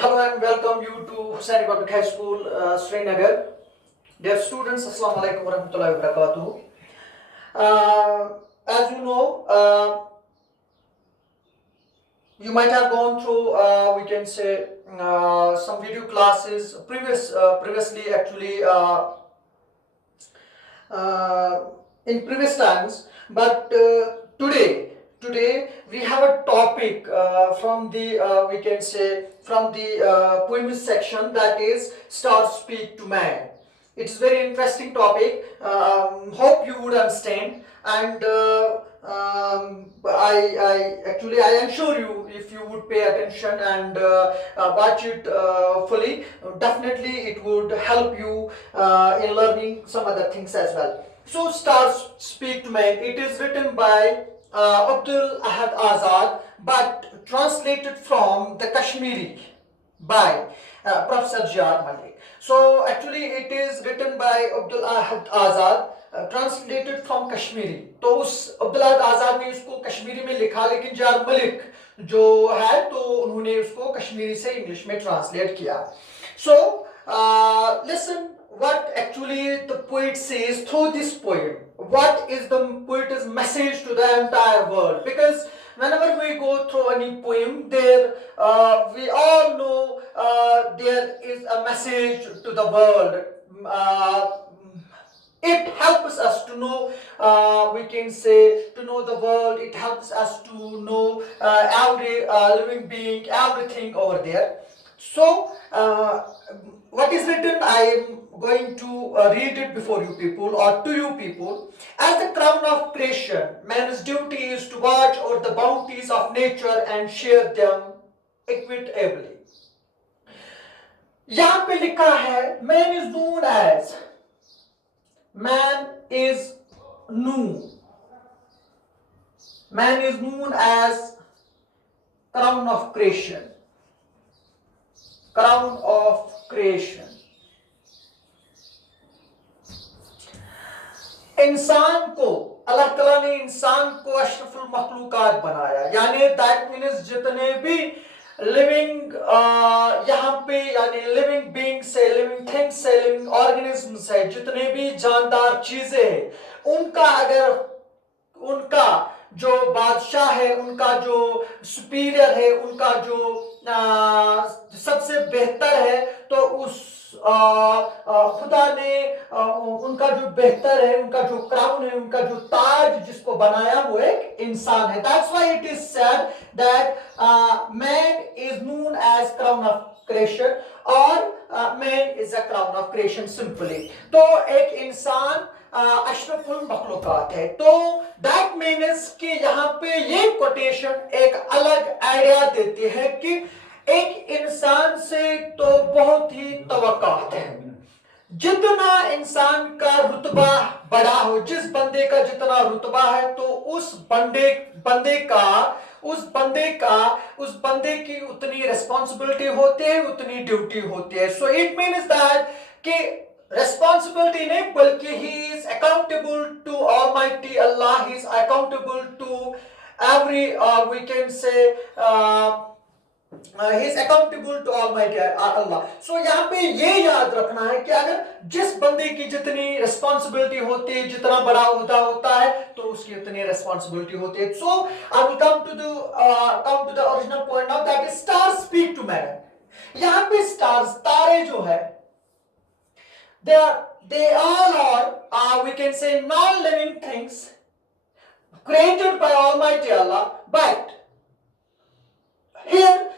Hello and welcome you to Hussaini Public High School, Srinagar. Dear students, Assalamu alaikum warahmatullahi wabarakatuh. As you know, you might have gone through, we can say, some video classes previously actually in previous times, but today we have a topic from the we can say from the poems section, that is stars speak to man. It's very interesting topic. Hope you would understand, and I assure you, if you would pay attention and watch it fully, definitely it would help you in learning some other things as well. So, Stars Speak to Man. It is written by Abdul Ahad Azad, but translated from the Kashmiri by Professor J.R. Malik. So actually it is written by Abdul Ahad Azad, translated from Kashmiri. तो उस अब्दुल अहद आजाद ने उसको कश्मीरी में लिखा, लेकिन jar Malik जो है तो उन्होंने उसको कश्मीरी से इंग्लिश में ट्रांसलेट किया. So listen what actually the poet says through this poem. What is the poet's message to the entire world? Because whenever we go through any poem, there we all know there is a message to the world. It helps us to know, we can say, to know the world. It helps us to know every living being, everything over there. So, what is written, I am going to read it before you people, or to you people. As the crown of creation, man's duty is to watch over the bounties of nature and share them equitably. यहाँ पे लिखा है, man is known as, man is known as crown of creation. Crown of creation. इंसान को, अल्लाह ताला ने इंसान को अशरफुल मखलूकात बनाया, यानी दैट मीन्स जितने भी लिविंग यहाँ पे यानी लिविंग बीइंग्स है, लिविंग थिंग्स है, लिविंग ऑर्गेनिज्म्स है, जितने भी जानदार चीजें हैं, उनका अगर उनका जो बादशाह है, उनका जो सुपीरियर है, उनका जो सबसे बेहतर है, तो उस खुदा ने उनका जो बेहतर है, उनका जो क्राउन है, उनका जो ताज जिसको बनाया वो एक इंसान है. That's why it is said that man is known as crown of creation, or man is a crown of creation simply. तो एक इंसान अशरफुल मखलूकात है. तो दैट मीन्स कि यहाँ पे ये कोटेशन एक अलग आइडिया देती है कि एक इंसान से तो बहुत ही तवक्कात है. जितना इंसान का रुतबा बड़ा हो, जिस बंदे का जितना रुतबा है, तो उस बंदे की उतनी रिस्पॉन्सिबिलिटी होती है, उतनी ड्यूटी होती है. सो इट मीन्स दैट कि responsibility नहीं, बल्कि he is accountable to Almighty Allah. He is accountable to every we can say he is accountable to Almighty Allah. So यहाँ पे ये याद रखना है कि अगर जिस बंदे की जितनी responsibility होती है, जितना बड़ा उहदा होता है, तो उसकी उतनी responsibility होती है. So I will come to the original point now, that is stars speak to man. यहाँ पे stars, तारे जो है, they all are we can say non-living things created by Almighty Allah. But here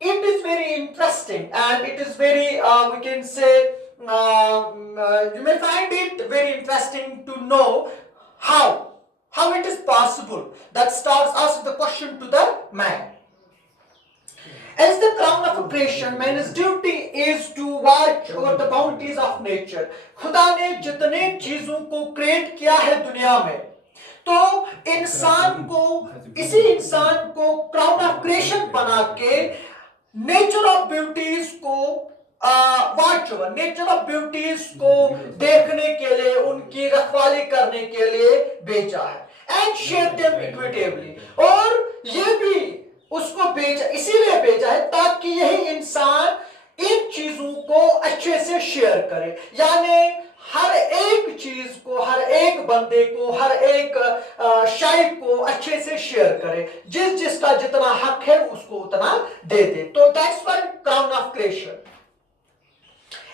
it is very interesting, and it is very we can say you may find it very interesting to know how it is possible that stars ask the question to the man. As the crown of creation, man's duty is to watch over the bounties of nature. खुदा ने जितने चीजों को create किया है दुनिया में, तो इसी इंसान को क्राउन ऑफ क्रिएशन बना के नेचर ऑफ ब्यूटीज को watch over, nature of beauties को देखने के लिए, उनकी रखवाली करने के लिए भेजा है. एंड शेयर देम इक्विटेबली, और ये भी उसको भेजा, इसीलिए भेजा है ताकि यही इंसान इन चीजों को अच्छे से शेयर करे, यानी हर एक चीज को, हर एक बंदे को, हर एक शय को अच्छे से शेयर करे, जिसका जितना हक है उसको उतना दे दे. तो that's why crown of creation.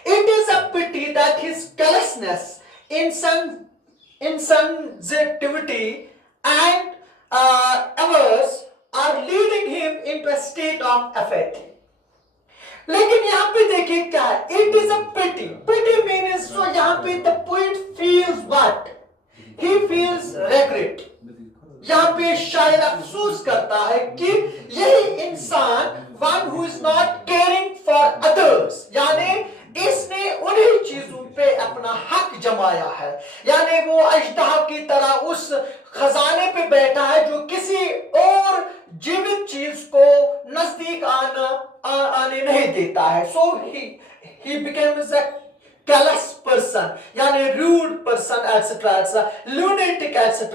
It is a pity that his callousness, insensitivity, and avarice are leading him into a state of apathy. लेकिन यहाँ पे देखिए क्या है, it is a pity. Pity means, so यहाँ पे the poet feels what, he feels regret. यहाँ पे शायर अफसोस करता है कि यही इंसान, one who is not caring for others, यानी इसने उन्हीं चीजों पे अपना हक जमाया है, यानी वो अजदहा की तरह उस खजाने पे बैठा है जो किसी और जीवित चीज को नजदीक आने नहीं देता है. सो he becomes a callous person, यानी rude person etc, lunatic etc,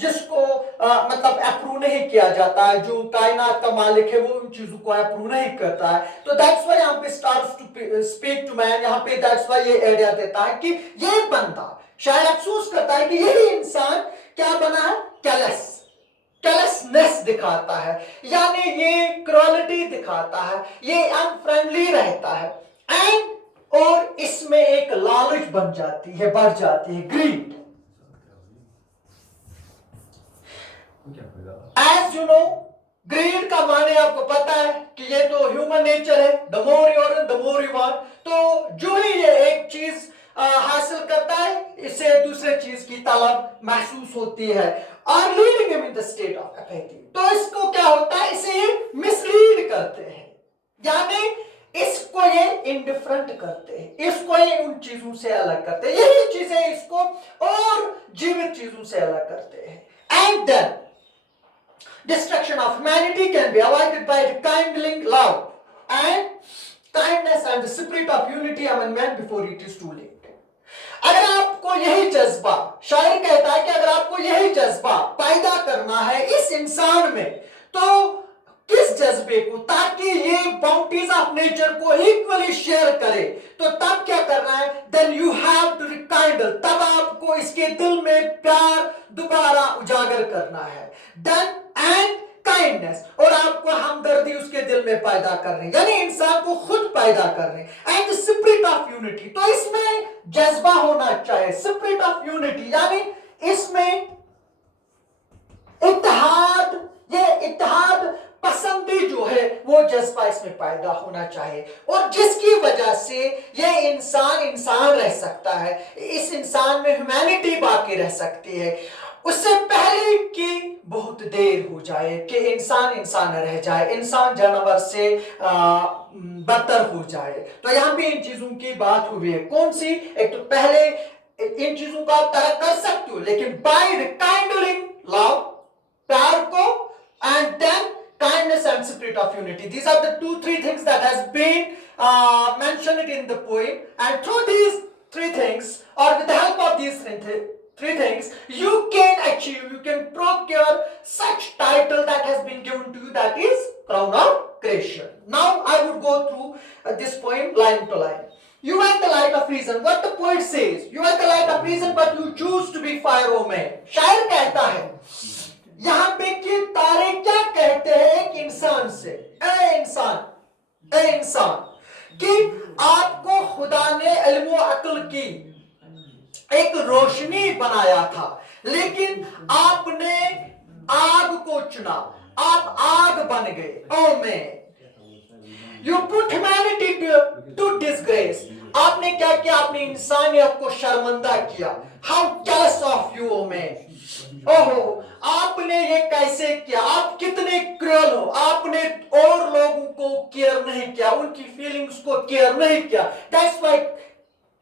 जिसको मतलब अप्रूव नहीं किया जाता है, जो कायनात का मालिक है वो उन चीजों को अप्रूव नहीं करता है. तो दैट्स व्हाई यहाँ पे starts to speak to man, यहाँ पे दैट्स व्हाई ये आइडिया देता है कि ये बंदा शायद अफसोस करता है कि यही इंसान क्या बना है, कैलसनेस दिखाता है, यानी ये क्रूरलिटी दिखाता है, ये अनफ्रेंडली रहता है, एंड और इसमें एक लालच बन जाती है, बढ़ जाती है, greed. As you know, greed का माने आपको पता है कि ये तो ह्यूमन नेचर है, the more you earn the more you want. तो जो ही ये एक चीज हासिल करता है, इसे दूसरे चीज की तलब महसूस होती है, और leading him in the state of apathy. तो इसको क्या होता है, इसे ये मिसलीड करते हैं, यानी इसको ये इंडिफरेंट करते हैं, इसको ये उन चीजों से अलग करते हैं, यही चीजें इसको और जीवित चीजों से अलग करते हैं. And then destruction of humanity can be avoided by rekindling love and kindness and the spirit of unity among men before it is too late. अगर आपको यही जज्बा, शायर कहता है कि अगर आपको यही जज्बा पैदा करना है इस इंसान में, तो किस जज्बे को, ताकि ये बाउंटीज ऑफ नेचर को इक्वली शेयर करे, तो तब क्या करना है, देन यू हैव टू रिकाइंडल, तब आपको इसके दिल में प्यार दोबारा उजागर करना है. देन एंड काइंडनेस, और आपको हमदर्दी उसके दिल में पैदा करनी, यानी इंसान को खुद पैदा करनी. And the spirit of unity, तो इसमें जज्बा होना चाहिए, स्पिरिट ऑफ यूनिटी, यानी इसमें इत्तेहाद, ये इत्तेहाद पसंदी जो है वो जज्बा इसमें पैदा होना चाहिए, और जिसकी वजह से ये इंसान रह सकता है, इस इंसान में ह्यूमैनिटी बाकी रह सकती है, उससे पहले कि बहुत देर हो जाए कि इंसान रह जाए, इंसान जानवर से बदतर हो जाए. तो यहाँ पे इन चीजों की बात हुई है, कौन सी, एक तो पहले इन चीजों को आप तरक कर सकते हो, लेकिन बाय रिकाइंडलिंग लव, प्यार को, and then kindness and spirit of unity. These are the 2-3 things that has been mentioned in the poem, and through these 3 things, or with the help of these 3 things, you can achieve, you can procure such title that has been given to you, that is crown of creation. Now I would go through this poem line to line. You are the light of reason. What the poet says, you are the light of reason, but you choose to be fire, O man. शायर कहता है यहाँ पे कि तारे क्या कहते हैं एक इंसान से, ए इंसान, कि आपको खुदा ने इल्म व अक्ल की एक रोशनी बनाया था, लेकिन आपने आग को चुना, आप आग बन गए. Oh man, you put humanity to disgrace, आपने क्या किया, आपने इंसानियत को शर्मिंदा किया. How callous of you, oh man, ओहो, आपने ये कैसे किया, आप कितने क्रूअल हो, आपने और लोगों को केयर नहीं किया, उनकी फीलिंग्स को केयर नहीं किया. दैट्स व्हाई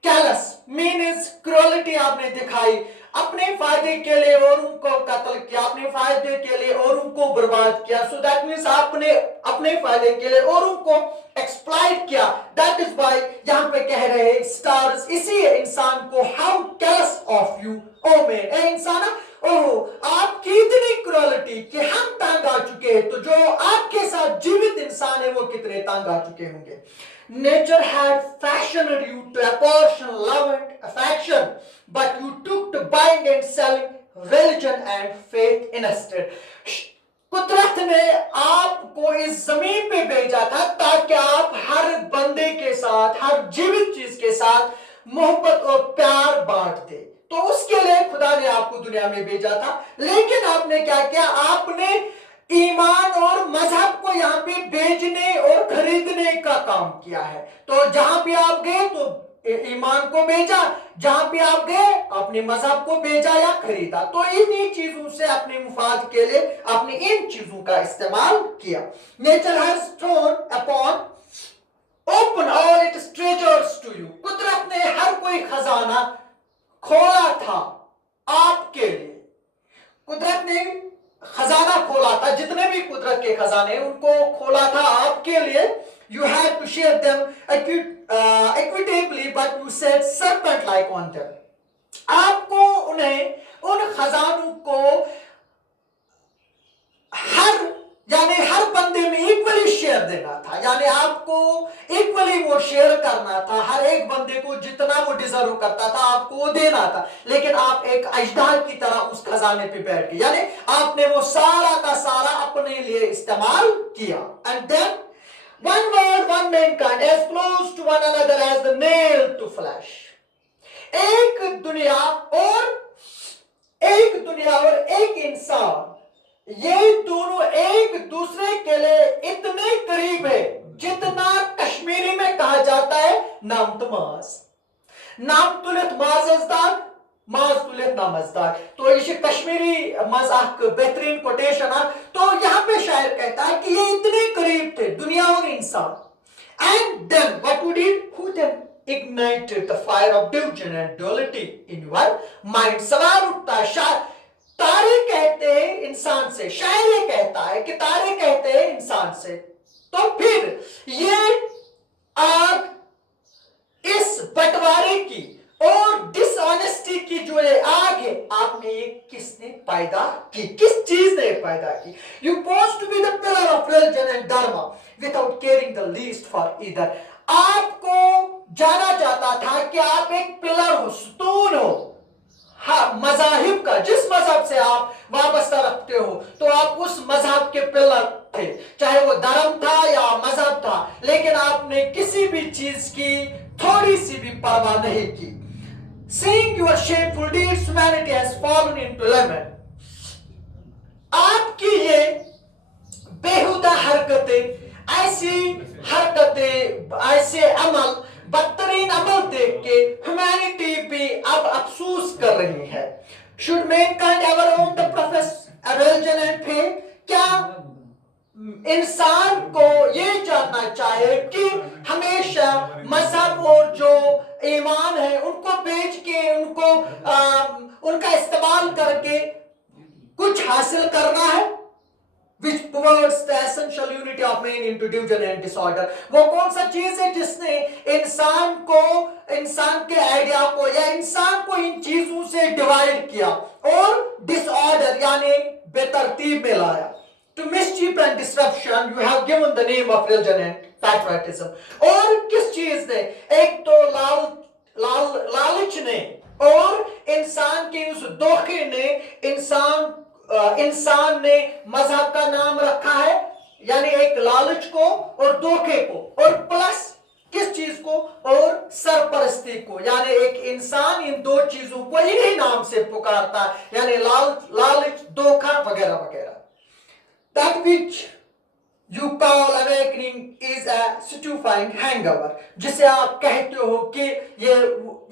कैलस मीन्स क्रूअलिटी आपने दिखाई, अपने फायदे के लिए और उनको कत्ल किया, अपने फायदे के लिए और उनको बर्बाद किया. सो दैट मीन्स आपने अपने फायदे के लिए और उनको एक्सप्लॉइट किया. दैट इज व्हाई यहाँ पे कह रहे हैं स्टार्स इसी इंसान को, how callous of you, oh man, ए इंसान, ओह आपकी इतनी क्रूरटी कि हम तंग आ चुके हैं, तो जो आपके साथ जीवित इंसान है वो कितने तंग आ चुके होंगे. Nature had fashioned you to apportion love and affection, but you took to buying and selling religion and faith instead. कुदरत ने आपको इस जमीन पे भेजा था ताकि आप हर बंदे के साथ, हर जीवित चीज के साथ मोहब्बत और प्यार बांट दे. तो उसके लिए खुदा ने आपको दुनिया में भेजा था. लेकिन आपने क्या किया? आपने ईमान और मजहब को यहाँ पे बेचने और खरीदने का काम किया है. तो जहां भी आप गए तो ईमान को बेचा, जहां भी आप गए अपने मजहब को बेचा या खरीदा. तो इन्हीं चीजों से अपने मुफाद के लिए आपने इन चीजों का इस्तेमाल किया. Nature has thrown upon open all its treasures to you. कुदरत ने हर कोई खजाना खोला था आपके लिए. कुदरत ने खजाना खोला था, जितने भी कुदरत के खजाने उनको खोला था आपके लिए. You had to share them equitably, but you said serpent like on them. आपको उन्हें उन खजानों को हर बंदे में इक्वली शेयर देना था. यानी आपको इक्वली वो शेयर करना था. हर एक बंदे को जितना वो डिजर्व करता था आपको वो देना था. लेकिन आप एक अजदार की तरह उस खजाने पे बैठ गए, यानी आपने वो सारा का सारा अपने लिए इस्तेमाल किया. And then one world, one mankind, as close to one another as the nail to flesh. एक दुनिया और एक इंसान, ये दोनों एक दूसरे के लिए इतने करीब है जितना कश्मीरी में कहा जाता है नाम तमाज. नाम तुलित माजदार, माज तुलित नामजदार. तो ये कश्मीरी मजाक बेहतरीन कोटेशन है. तो यहाँ पे शायर कहता है कि ये इतने करीब थे दुनिया और इंसान. And then what you did? Who then ignited the fire of division and duality in your mind? सवाल उठता है. तारे कहते हैं इंसान से, शायर ये कहता है कि तारे कहते हैं इंसान से. तो फिर ये आग इस बंटवारे की और डिसऑनेस्टी की जो ये आग है, आपने ये किसने पैदा की? किस चीज ने पैदा की? You supposed to be the pillar of religion and dharma without caring the least for either. आपको जाना जाता था कि आप एक पिलर हो, स्तून हो मजाहिब का. जिस मजहब से आप वाबस्ता रखते हो तो आप उस मजहब के पिलर थे, चाहे वो धर्म था या मजहब था. लेकिन आपने किसी भी चीज की थोड़ी सी भी परवाह नहीं की. Seeing your shameful deeds, humanity has fallen into lament. आपकी ये बेहुदा हरकतें, ऐसे अमल, बदतरीन अमल देख के ह्यूमैनिटी भी अब अफसोस कर रही है. Should mankind ever own the profess a religion and faith? क्या इंसान को ये जानना चाहिए कि हमेशा मजहब और जो ईमान है उनको बेच के, उनका इस्तेमाल करके कुछ हासिल करना है? Which perverts the essential unity of man into division and disorder. वो कौन सा चीज है जिसने इंसान के आइडिया को या इंसान को इन चीजों से डिवाइड किया और डिसऑर्डर यानी बेतरतीब में लाया? To mischief and disruption you have given the name of religion and patriotism. और किस चीज ने? एक तो लालच ने और इंसान के उस धोखे ने इंसान ने मजहब का नाम रखा है, यानी एक लालच को और धोखे को, और प्लस किस चीज को? और सरपरस्ती को. यानी एक इंसान इन दो चीजों को इन्हीं नाम से पुकारता है, यानी लालच, धोखा वगैरह वगैरह. That which you call awakening is a stupefying hangover. जिसे आप कहते हो कि ये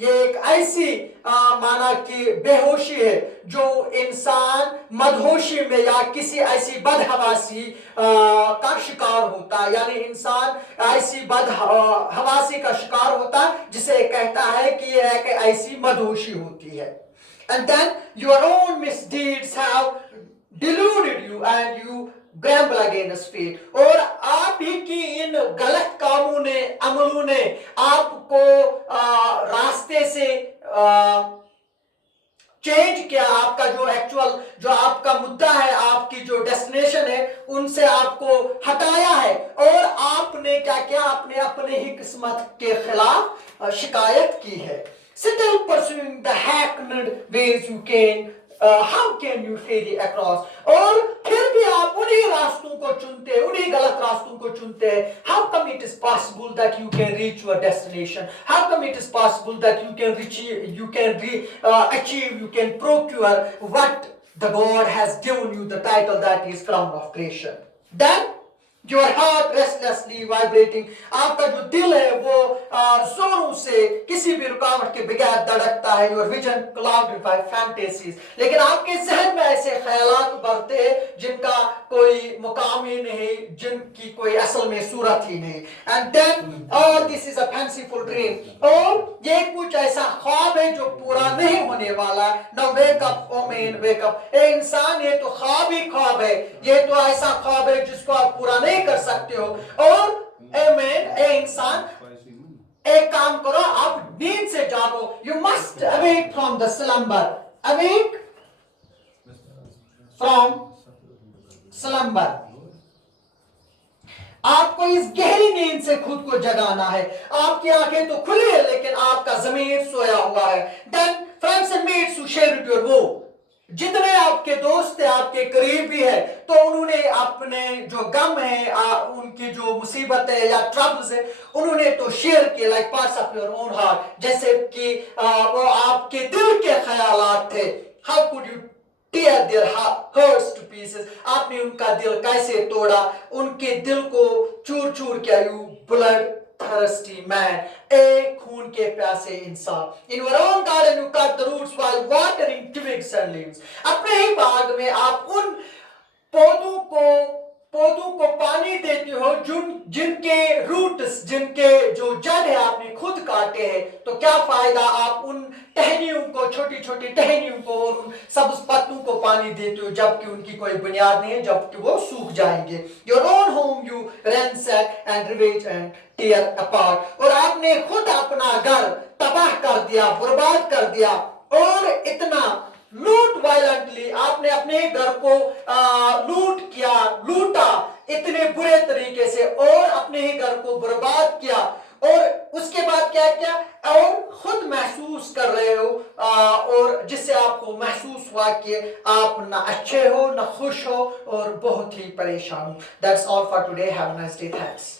एक ऐसी माना कि बेहोशी है जो इंसान मदहोशी में या किसी ऐसी बदहवासी का शिकार होता है. यानी इंसान ऐसी बदहवासी का शिकार होता है जिसे कहता है कि ये एक ऐसी मदहोशी होती है. And then your own misdeeds have deluded you and you gamble against fate. और आप ही की इन गलत कामों ने, अमलों ने आपको रास्ते से چینج کیا, آپ کا جو ایکچوئل جو آپ کا مدعا ہے, آپ کی جو ڈیسٹینیشن ہے, ان سے آپ کو ہٹایا ہے, اور آپ نے کیا کیا, آپ نے اپنے ہی قسمت کے خلاف شکایت کی ہے. Still pursuing the hackneyed ways you can, how can you ferry across, اور پھر بھی آپ انہی راستوں کو چنتے, انہی غلط راستوں کو چنتے ہیں. How come it is possible that you can reach your destination? How come it is possible that you can achieve, you can procure what the God has given you, the title that is crown of creation? Then your heart restlessly vibrating, آپ کا جو دل ہے وہ زوروں سے کسی بھی رکاوٹ کے بغیر دھڑکتا ہے. your vision clouded by fantasies, لیکن آپ کے ذہن میں ایسے خیالات ابھرتے ہیں جن کا کوئی مقام ہی نہیں, جن کی کوئی اصل میں صورت ہی نہیں. and then this is a fanciful dream, اور یہ کچھ ایسا خواب ہے جو پورا نہیں ہونے والا. now wake up, oh man, wake up, اے انسان, یہ تو خواب ہی خواب ہے, یہ تو ایسا خواب ہے جس کو آپ پورا نہیں کر سکتے ہو. اور اے مین, اے انسان, ایک کام کرو, آپ نیند سے جاگو. you must awake from the slumber, awake from slumber. آپ کو اس گہری نیند سے خود کو جگانا ہے. آپ کی آنکھیں تو کھلی ہے لیکن آپ کا ضمیر سویا ہوا ہے. then friends and mates who shared your woe, جتنے آپ کے دوست تھے, آپ کے قریبی ہے, تو انہوں نے اپنے جو غم ہے, ان کی جو مصیبت ہے یا ٹربلز ہے, انہوں نے تو شیئر کیے like parts of your own heart, جیسے کہ وہ آپ کے دل کے خیالات تھے. how could you tear their hearts to pieces, آپ نے ان کا دل کیسے توڑا, ان کے دل کو چور چور کیا. you blood thirsty man, اے خون کے پیاسے انسان. in your own garden you cut the roots while watering twigs and leaves, اپنے ہی باغ میں آپ ان پودوں کو پانی دیتے ہو جن کے روٹس, جن کے جو جڑ ہے آپ نے خود کاٹے ہیں. تو کیا فائدہ, آپ ان ٹہنیوں کو, چھوٹی چھوٹی ٹہنیوں کو اور ان سبز پتوں کو پانی دیتے ہو جبکہ ان کی کوئی بنیاد نہیں ہے, جبکہ وہ سوکھ جائیں گے. your own home you ransack and ravage and tear apart, اور آپ نے خود اپنا گھر تباہ کر دیا, برباد کر دیا, اور اتنا لوٹ وائلنٹلی, آپ نے اپنے گھر کو لوٹا اتنے برے طریقے سے, اور اپنے ہی گھر کو برباد کیا, اور اس کے بعد کیا کیا, اور خود محسوس کر رہے ہو, اور جس سے آپ کو محسوس ہوا کہ آپ نہ اچھے ہو, نہ خوش ہو, اور بہت ہی پریشان ہو. That's all for today. Have a nice day. Thanks.